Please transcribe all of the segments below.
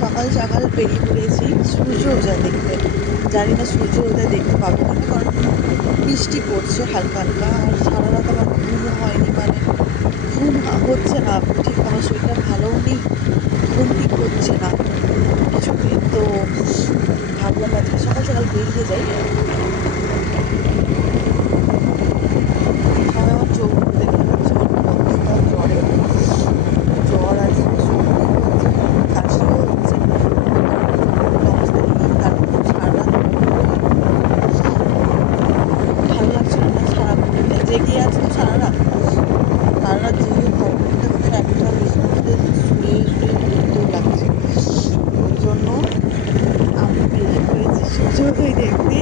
সকাল সকাল বেরিয়ে পড়েছি সূর্য ওঠা দেখতে। জানি না সূর্য ওঠা দেখতে পাবো কিনা, কারণ বৃষ্টি পড়ছে হালকা হালকা। আর সারা রাত আমার ঘুমও হয়নি, মানে ঘুম হচ্ছে না ঠিক, আমার শরীরটা ভালোও নেই, ঘুম ঠিক হচ্ছে না কিছুতেই। তো ভাবলাম আজকে সকাল সকাল বেরিয়ে যাই। সবাই আমার চোখগুলো দেখতে পাচ্ছে আমার কি অবস্থা, জ্বরে জ্বর আছে, সর্দি হচ্ছে, কাশিও হচ্ছে, কোনো অবস্থা নেই। তার মধ্যে সারা রাত ঘুমোই, ভালো লাগছিল না, সারাক্ষণ জেগে আছি তো সারা রাত। সারা রাত জেগে ঘরে করতে করতে একটা বিছানার মধ্যে শুয়ে শুয়ে বিরক্ত লাগছে। ওই জন্য আমি বেরিয়ে পড়েছি সূর্যোদয় দেখতে।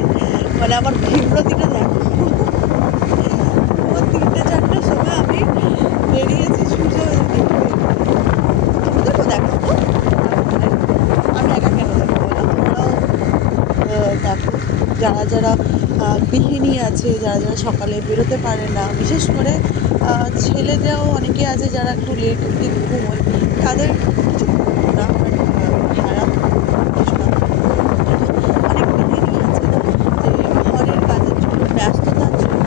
মানে আমার ভীমরতিটা দেখো, ভোর 3টে 4টের সময় আমি বেরিয়েছি সূর্যোদয় দেখতে। তোমাদেরকেও দেখাবো। মানে আমি একা কেন দেখো বলো, তোমরাও দেখো। যারা যারা গৃহিণী আছে, যারা যারা সকালে বেরোতে পারে না, বিশেষ করে ছেলেরাও অনেকে আছে যারা একটু লেট অবধি ঘুমোয়, তাদের কিছু বলবো না, বাট খারাপ কিছু না। কিন্তু অনেক গৃহিণী আছে না, যে ঘরের কাজের জন্য, ব্যস্ততার জন্য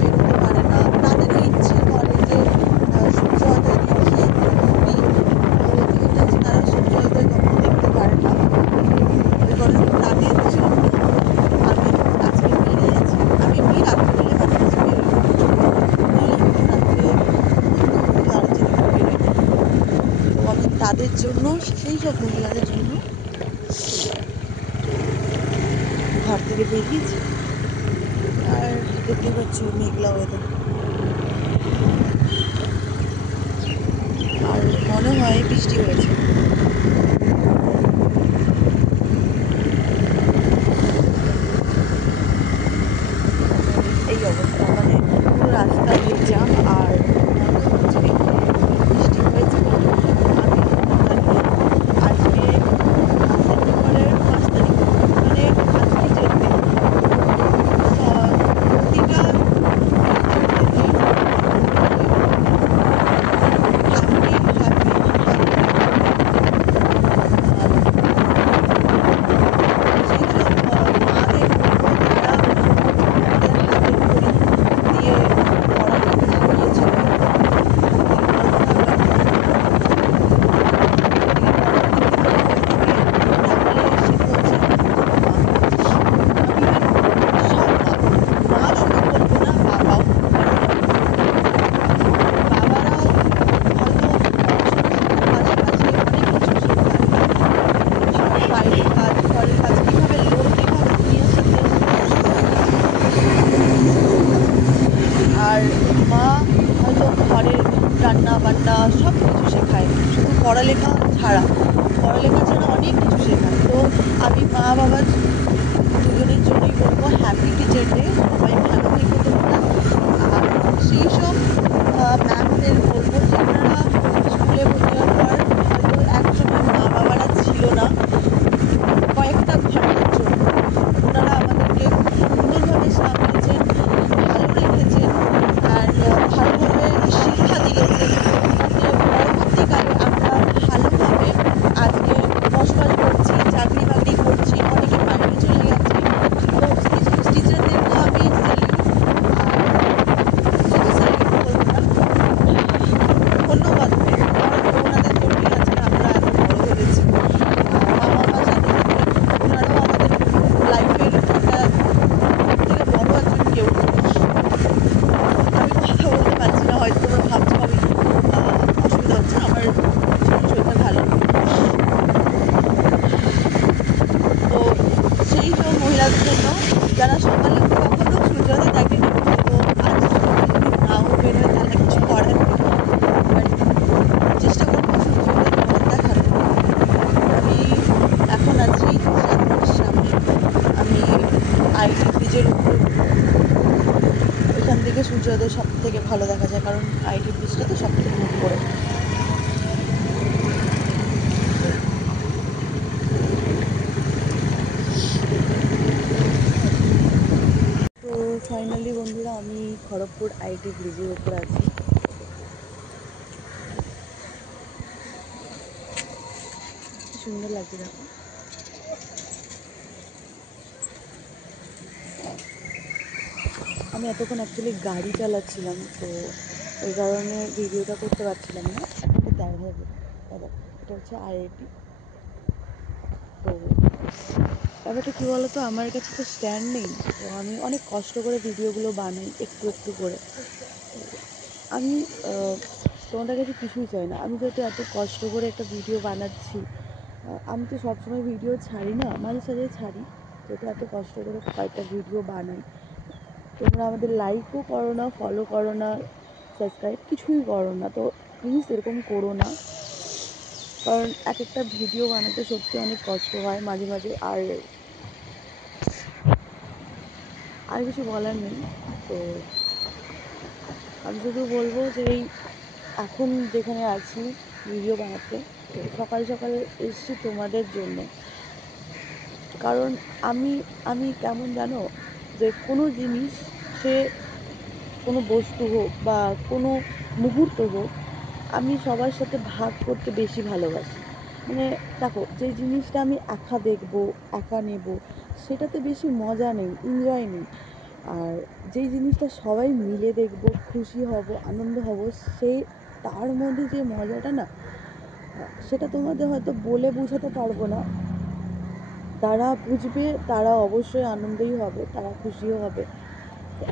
বেরোতে পারে না, তাদেরও ইচ্ছে করে যে সূর্যোদয় দেখি, একটু ঘুরি। তো যেহেতু হচ্ছে তারা সূর্যোদয় কখনো দেখতে পারে না, ওই কারণে তাদের জন্য আমি আজকে বেরিয়েছি। আমি এমনি রাত্রিবেলা মাঝে মাঝে বেরোই, এই এখন রাত্রে 2-2:30 করে বেরোই। তো আমি তাদের জন্য, সেই সব মহিলাদের জন্য ঘর থেকে বেরিয়েছি। আর দেখতেই পাচ্ছ মেঘলা ওয়েদার, আর মনে হয় বৃষ্টি হয়েছে। এই অবস্থা, মানে পুরো রাস্তা ভেজা, আর মনে হচ্ছে যে বৃষ্টি হয়েছে। কারণ আমি যখন থাকি আজকে সেপ্টেম্বরের 5 তারিখ, মানে আজকেই 4 দিন। প্রতিটা বৃষ্টিতেই ওই হ্যাপি হ্যাপি হ্যাপি করে আর সেই সব মাদের বলবো যারা আমাদের হাতে খড়ি দিয়ে পড়ালেখা শিখিয়েছিল, হাতে খড়টা ব্যবহার করো, হাত থেকে পড়ালেখা কিছু শিখবে, তাহলে শেখো হচ্ছে তোমার মা। ইভেন সব মা, মা শুধু বলবো না, বাবাও। কারণ বাবারাও হয়তো পড়াশোনা শেখার পাশাপাশি অনেক কিছু শেখায়, বাইরের কাজ, ঘরের কাজ, কিভাবে লোন কিভাবে নিয়ে শিখে সেটাও শেখায়। আর মা হয়তো ঘরের রান্না বান্না সব কিছু শেখায়, শুধু পড়ালেখা ছাড়া, পড়ালেখা ছাড়া অনেক কিছু শেখায়। তো আমি মা বাবা দুজনের জন্যই বলবো হ্যাপি টিচার ডে, সবাই ভালো থেকো তোমরা। আর সেই সব ম্যামদের বলবো যারা স্কুলে ভর্তি হওয়ার পর হয়তো একসময় মা বাবারা ছিল না, কয়েকটা ঘন্টার জন্য ওনারা আমাদেরকে খুব সুন্দরভাবে সামলেছেন, ভালো রেখেছেন, অ্যান্ড ভালোভাবে শিক্ষা দিয়েছেন, যাতে পরবর্তীকালে আমরা ভালোভাবে আজকে বসবাস করছি, চাকরি বাকরি করছি, অনেকে বাইরে চলে গেছে। তো সেই সব টিচারদেরকেও আমি স্যালিউট, আর শুধু স্যালিউট বলবো না, ধন্যবাদ বলবো, কারণ ওনাদের জন্যই আজকে আমরা এত বড় হয়েছি। বাবা মার সাথে সাথে ওনারাও আমাদের লাইফের একটা সবথেকে বড় একজন কেউ। আমি কথা বলতে পারছি না, হয়তো তোমরা ভাবছো আমি অসুবিধা হচ্ছে, আমার ভীষণ শরীরটা ভালো নেই। তো সেই সব মহিলাদের জন্য যারা সকালে কখনো সূর্যোদয় দেখেনি, হয়তো আজ সূর্য যদি নাও বেরোয় তাহলে কিছু করার নেই, বাট চেষ্টা করবো সূর্যোদয় তোমাদের দেখানো। আমি এখন আছি সাতটার সামনে, আমি আইটি ব্রিজের উপর, ওইখান থেকে সূর্যোদয় সব থেকে ভালো দেখা যায়, কারণ আইটি ব্রিজটা তো সব থেকে উপরে। তো ফাইনালি বন্ধুরা, আমি খড়গপুর আইটি ব্রিজের উপর আছি। সুন্দর লাগছে দেখো। আমি এতক্ষণ অ্যাকচুয়ালি গাড়ি চালাচ্ছিলাম, তো ওই কারণে ভিডিওটা করতে পারছিলাম না। এটা দেখা যাবে, এটা হচ্ছে আইআইটি। তো ব্যাপারটা কী বলতো, আমার কাছে তো স্ট্যান্ড নেই, তো আমি অনেক কষ্ট করে ভিডিওগুলো বানাই একটু একটু করে। আমি তোমাদের কাছে কিছুই চাই না, আমি যেহেতু এত কষ্ট করে একটা ভিডিও বানাচ্ছি, আমি তো সবসময় ভিডিও ছাড়ি না, মাঝে সাঝে ছাড়ি, যেহেতু এত কষ্ট করে কয়েকটা ভিডিও বানাই। তোমরা আমাদের লাইকও করো না, ফলো করো না, সাবস্ক্রাইব কিছুই করো না, তো প্লিজ এরকম করো না। কারণ এক একটা ভিডিও বানাতে সত্যি অনেক কষ্ট হয় মাঝে মাঝে। আর কিছু বলার নেই। তো আমি শুধু বলবো যে এই এখন যেখানে আছি ভিডিও বানাতে, তো সকাল সকাল এসছি তোমাদের জন্য। কারণ আমি আমি কেমন জানো, যে কোনো জিনিস, সে কোনো বস্তু হোক বা কোনো মুহূর্ত হোক, আমি সবার সাথে ভাগ করতে বেশি ভালোবাসি। মানে দেখো, যে জিনিসটা আমি একা দেখবো, একা নেব, সেটাতে বেশি মজা নেই, এনজয় নেই। আর যেই জিনিসটা সবাই মিলে দেখবো, খুশি হব, আনন্দ হব, সে তার মধ্যে যে মজাটা না, সেটা তোমাদের হয়তো বলে বোঝাতে পারবো না। তারা বুঝবে, তারা অবশ্যই আনন্দই হবে, তারা খুশিও হবে। তো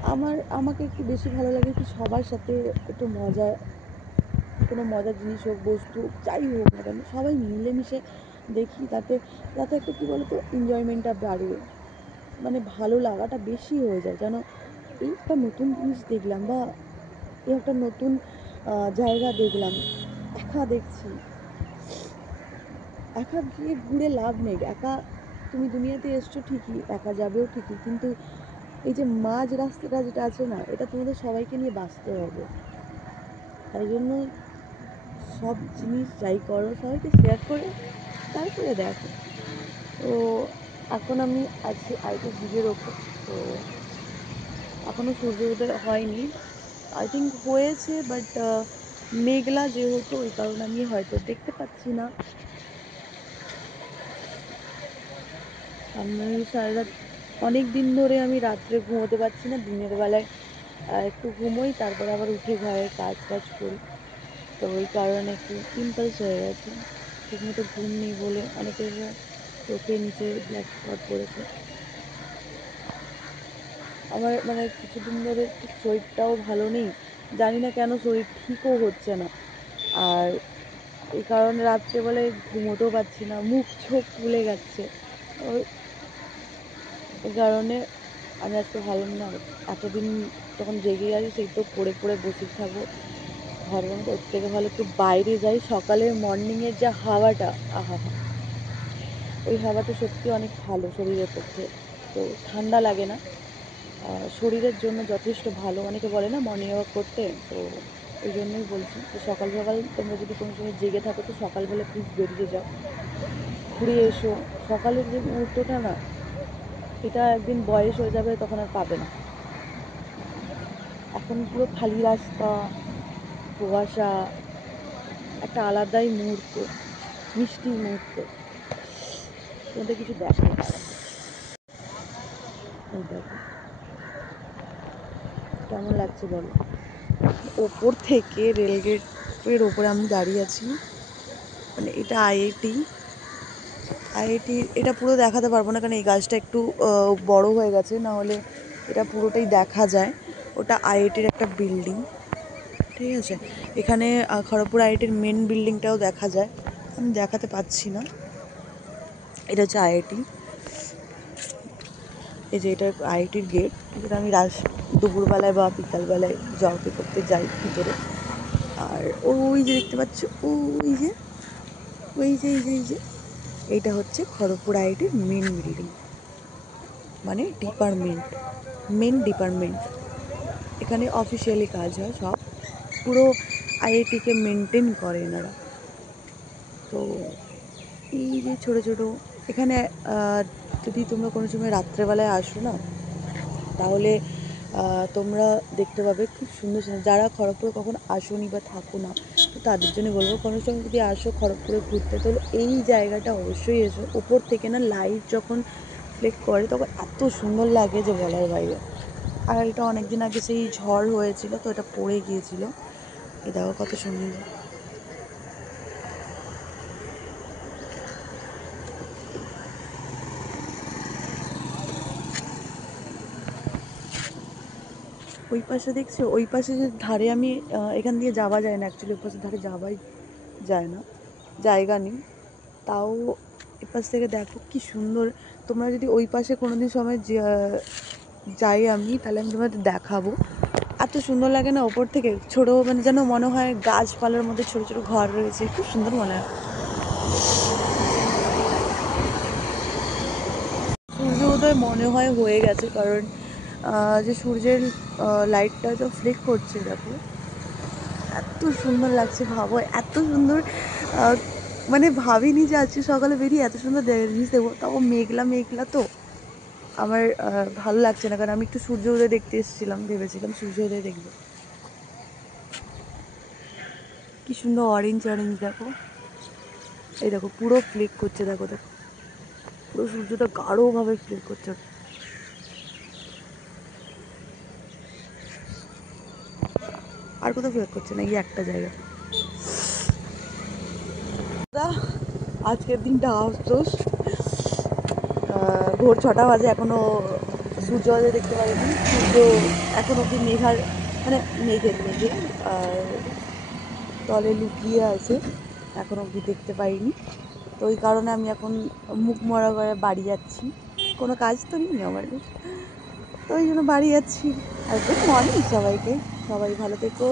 আমাকে একটু বেশি ভালো লাগে কি, সবার সাথে একটু মজা, কোনো মজার জিনিস হোক, বস্তু যাই হোক না কেন, সবাই মিলেমিশে দেখি, তাতে তাতে একটা কী বলতো, এনজয়মেন্টটা বাড়ে, মানে ভালো লাগাটা বেশি হয়ে যায়। যেন এই একটা নতুন জিনিস দেখলাম, বা এই একটা নতুন জায়গা দেখলাম, একা দেখছি। একা গিয়ে ঘুরে লাভ নেই, একা তুমি দুনিয়াতে এসছো ঠিকই, একা যাবেও ঠিকই, কিন্তু এই যে মাঝ রাস্তাটা যেটা আছে না, এটা তোমাদের সবাইকে নিয়ে বাঁচতে হবে। তাই জন্য সব জিনিস যাই করো সবাইকে শেয়ার করে তারপরে দেখো। তো এখন আমি আছি আইটি ব্রিজের ওপর। তো এখনও সূর্য উদয় হয়নি, আই থিঙ্ক হয়েছে, বাট মেঘলা যেহেতু, ওই কারণে আমি হয়তো দেখতে পাচ্ছি না। আমি সারা রাত, অনেক দিন ধরে আমি রাত্রে ঘুমোতে পারছি না, দিনের বেলায় একটু ঘুমোই, তারপরে আবার উঠে ঘরের কাজ টাজ করি। তো ওই কারণে একটু পিম্পলস হয়ে গেছে, ঠিকমতো ঘুম নেই বলে অনেকের চোখে নিচে ব্ল্যাক স্পট পড়েছে। আমার মানে কিছুদিন ধরে ঠিক শরীরটাও ভালো নেই, জানি না কেন শরীর ঠিকও হচ্ছে না। আর এই কারণে রাত্রেবেলায় ঘুমোতেও পারছি না, মুখ চোখ ফুলে যাচ্ছে। এই কারণে আমি আজকে ভাবলাম না, এতদিন যখন জেগে আছি, সেই তো পড়ে পড়ে বসে থাকবো ঘরের মধ্যে, ওর থেকে ভালো একটু বাইরে যাই। সকালের মর্নিংয়ের যে হাওয়াটা, আহা হা, ওই হাওয়াটা সত্যি অনেক ভালো শরীরের পক্ষে। তো ঠান্ডা লাগে না, শরীরের জন্য যথেষ্ট ভালো। অনেকে বলে না মর্নিং ওয়াক করতে, তো ওই জন্যই বলছি যে সকাল সকাল তোমরা যদি কোনো সময় জেগে থাকো, তো সকালবেলা প্লিজ বেরিয়ে যাও, ঘুরে এসো। সকালের যে মুহূর্তটা না, এটা একদিন বয়স হয়ে যাবে, তখন আর পাবে না। এখন পুরো খালি রাস্তা, কুয়াশা, একটা আলাদাই মুহূর্ত, মিষ্টি মুহূর্ত। তোমাদের কিছু দেখাই দাঁড়াও, এই দেখো কেমন লাগছে বলো। ওপর থেকে রেলগেটের ওপরে আমি দাঁড়িয়ে আছি, মানে এটা আইআইটি। আইআইটির এটা পুরো দেখাতে পারবো না, কারণ এই গাছটা একটু বড় হয়ে গেছে, না হলে এটা পুরোটাই দেখা যায়। ওটা আইআইটির একটা বিল্ডিং, ঠিক আছে। এখানে খড়গপুর আইআইটির মেন বিল্ডিংটাও দেখা যায়, আমি দেখাতে পাচ্ছি না। এটা হচ্ছে আইআইটি, এই যে এটা আইআইটির গেট, যেটা আমি দুপুরবেলায় বা বিকালবেলায় জগিং করতে যাই ভিতরে। আর ওই যে দেখতে পাচ্ছ, ওই যে ওই যে এই যে এই যে এইটা হচ্ছে খড়গপুর আইআইটির মেন বিল্ডিং, মানে ডিপার্টমেন্ট, মেন ডিপার্টমেন্ট। এখানে অফিসিয়ালি কাজ হয় সব, পুরো আইআইটিকে মেনটেন করে এনারা। তো এই যে ছোটো ছোটো এখানে, যদি তোমরা কোনো সময় রাত্রেবেলায় আসো না, তাহলে তোমরা দেখতে পাবে খুব সুন্দর সুন্দর, যারা খড়গপুরে কখনো আসোনি বা থাকো না, তো তাদের জন্য বলবো কোনো সময় যদি আসো খড়গপুরে ঘুরতে, তো এই জায়গাটা অবশ্যই এসো। উপর থেকে না লাইট যখন ফ্লেক করে তখন এত সুন্দর লাগে যে বলার বাইরে। আর এটা অনেক দিন আগে সেই ঝড় হয়েছিল, তো এটা পড়ে গিয়েছিল। এ দেখো কত সুন্দর। ওই পাশে দেখছি, ওই পাশে যে ধারে আমি এখান দিয়ে যাওয়া যায় না অ্যাকচুয়ালি, ওই পাশের ধারে যাওয়াই যায় না, জায়গা নেই। তাও এপাশ থেকে দেখো কি সুন্দর। তোমরা যদি ওই পাশে কোনোদিন সময় যাই আমি, তাহলে আমি তোমাদের দেখাবো। এত সুন্দর লাগে না ওপর থেকে, ছোটো মানে যেন মনে হয় গাছপালার মধ্যে ছোটো ছোটো ঘর রয়েছে, খুব সুন্দর মনে হয়। সূর্য উদয় মনে হয় হয়ে গেছে, কারণ যে সূর্যের লাইটটা যা ফ্লেক করছে দেখো, এত সুন্দর লাগছে। ভাবো এত সুন্দর, আহ, মানে ভাবিনি যে আজকে সকালে বেরিয়ে এত সুন্দর জিনিস দেখবো। তাও মেঘলা মেঘলা তো আমার ভালো লাগছে না, কারণ আমি একটু সূর্য উদয় দেখতে এসেছিলাম, ভেবেছিলাম সূর্য উদয় দেখবো। কি সুন্দর অরেঞ্জ অরেঞ্জ দেখো, এই দেখো পুরো ফ্লিক করছে, দেখো দেখো পুরো সূর্যটা গাঢ়ভাবে ফ্লিক করছে। আর কোথাও ফ্লিক করছে না, এই একটা জায়গা। আজকের দিনটা আফসোস, ভোর 6টা বাজে এখনো সূর্য উদয় দেখতে পারিনি। সূর্য এখন অব্দি মেঘার মানে মেঘের আর তলে লুকিয়ে আছে, এখন অব্দি দেখতে পাইনি। তো ওই কারণে আমি এখন মুখ মরা করে বাড়ি যাচ্ছি, কোনো কাজ তো নেই আমার, তো ওই জন্য বাড়ি যাচ্ছি। আর গুড মর্নিং সবাইকে, সবাই ভালো থেকো।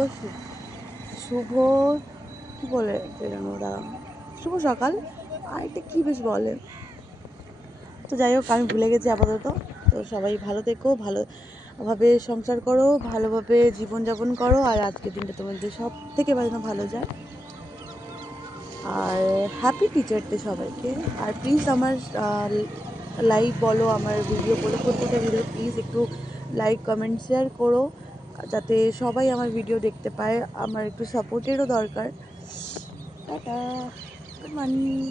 শুভ কী বলে যেন ওরা, শুভ সকাল। আর এটা কী বেশ বলে, তো যাই হোক আমি ভুলে গেছি আপাতত। তো সবাই ভালো থেকো, ভালোভাবে সংসার করো, ভালোভাবে জীবনযাপন করো, আর আজকের দিনটা তোমাদের সব থেকে ভালো যায়। আর হ্যাপি টিচার ডে সবাইকে। আর প্লিজ আমার লাইভ বলো, আমার ভিডিও বলো, প্রত্যেকটা ভিডিও প্লিজ একটু লাইক কমেন্ট শেয়ার করো, যাতে সবাই আমার ভিডিও দেখতে পায়। আমার একটু সাপোর্টেরও দরকার। Tata, good morning.